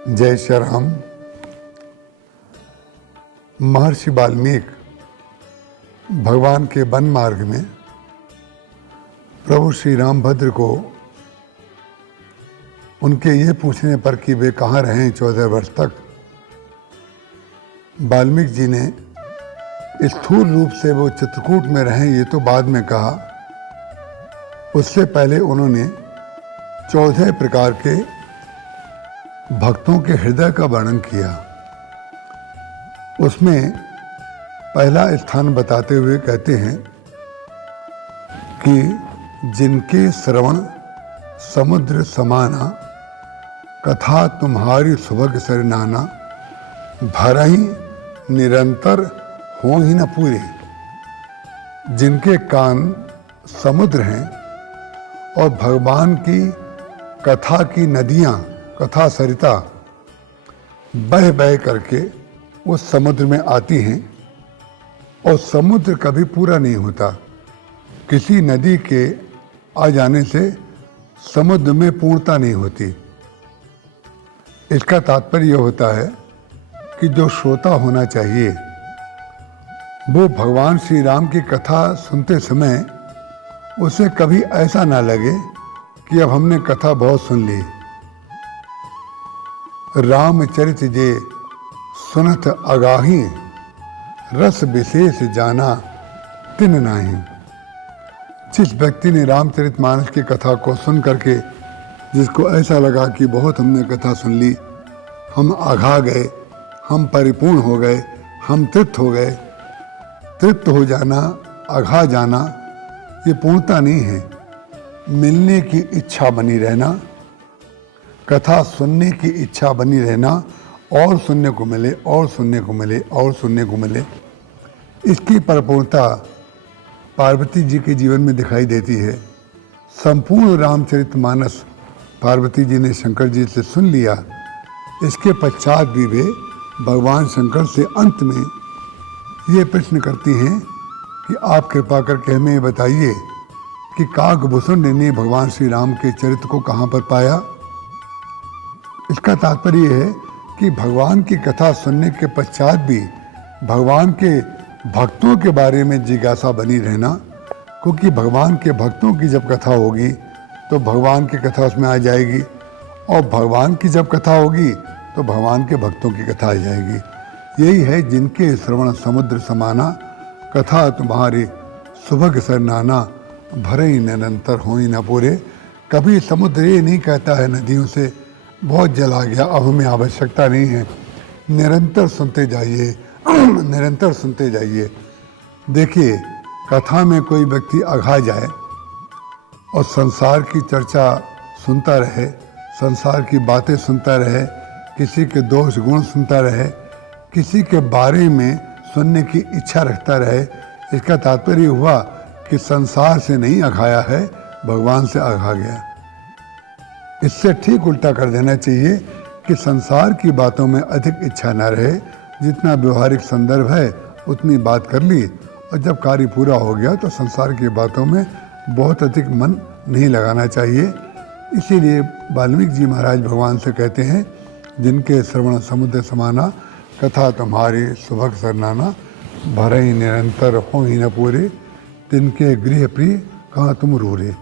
जय श्री राम। महर्षि वाल्मीकि भगवान के वन मार्ग में प्रभु श्री रामभद्र को उनके ये पूछने पर कि वे कहाँ रहे 14 वर्ष तक, वाल्मीकि जी ने स्थूल रूप से वो चित्रकूट में रहे ये तो बाद में कहा। उससे पहले उन्होंने 14 प्रकार के भक्तों के हृदय का वर्णन किया। उसमें पहला स्थान बताते हुए कहते हैं कि जिनके श्रवण समुद्र समाना, कथा तुम्हारी सुभग सरनाना, भरहि निरंतर हो ही न पूरे। जिनके कान समुद्र हैं और भगवान की कथा की नदियाँ, कथा सरिता बह बह करके उस समुद्र में आती हैं और समुद्र कभी पूरा नहीं होता। किसी नदी के आ जाने से समुद्र में पूर्णता नहीं होती। इसका तात्पर्य यह होता है कि जो श्रोता होना चाहिए वो भगवान श्री राम की कथा सुनते समय उसे कभी ऐसा ना लगे कि अब हमने कथा बहुत सुन ली। रामचरित जे सुनत अगाही, रस विशेष जाना तिन नाही। जिस व्यक्ति ने रामचरितमानस की कथा को सुन करके जिसको ऐसा लगा कि बहुत हमने कथा सुन ली, हम आघा गए, हम परिपूर्ण हो गए, हम तृप्त हो गए। तृप्त हो जाना, आघा जाना ये पूर्णता नहीं है। मिलने की इच्छा बनी रहना, कथा सुनने की इच्छा बनी रहना, और सुनने को मिले और सुनने को मिले और सुनने को मिले, इसकी परिपूर्णता पार्वती जी के जीवन में दिखाई देती है। संपूर्ण रामचरितमानस पार्वती जी ने शंकर जी से सुन लिया। इसके पश्चात भी वे भगवान शंकर से अंत में ये प्रश्न करती हैं कि आप कृपा करके हमें ये बताइए कि काकभूषण ने भगवान श्री राम के चरित्र को कहाँ पर पाया। इसका तात्पर्य है कि भगवान की कथा सुनने के पश्चात भी भगवान के भक्तों के बारे में जिज्ञासा बनी रहना, क्योंकि भगवान के भक्तों की जब कथा होगी तो भगवान की कथा उसमें आ जाएगी, और भगवान की जब कथा होगी तो भगवान के भक्तों की कथा आ जाएगी। यही है जिनके श्रवण समुद्र समाना, कथा तुम्हारी सुभग सरनाना, भरे ही निरंतर हो ही न पूरे। कभी समुद्र ये नहीं कहता है नदियों से बहुत जल आ गया, अब हमें आवश्यकता नहीं है। निरंतर सुनते जाइए, निरंतर सुनते जाइए। देखिए, कथा में कोई व्यक्ति अघा जाए और संसार की चर्चा सुनता रहे, संसार की बातें सुनता रहे, किसी के दोष गुण सुनता रहे, किसी के बारे में सुनने की इच्छा रखता रहे, इसका तात्पर्य हुआ कि संसार से नहीं अघाया है, भगवान से अघा गया। इससे ठीक उल्टा कर देना चाहिए कि संसार की बातों में अधिक इच्छा न रहे, जितना व्यवहारिक संदर्भ है उतनी बात कर ली, और जब कार्य पूरा हो गया तो संसार की बातों में बहुत अधिक मन नहीं लगाना चाहिए। इसीलिए वाल्मीकि जी महाराज भगवान से कहते हैं, जिनके श्रवण समुद्र समाना, कथा तुम्हारी सुभग सरनाना, भरे ही निरंतर हो ही न पूरे। तिनके गृह प्रिय कहाँ तुम रूरे।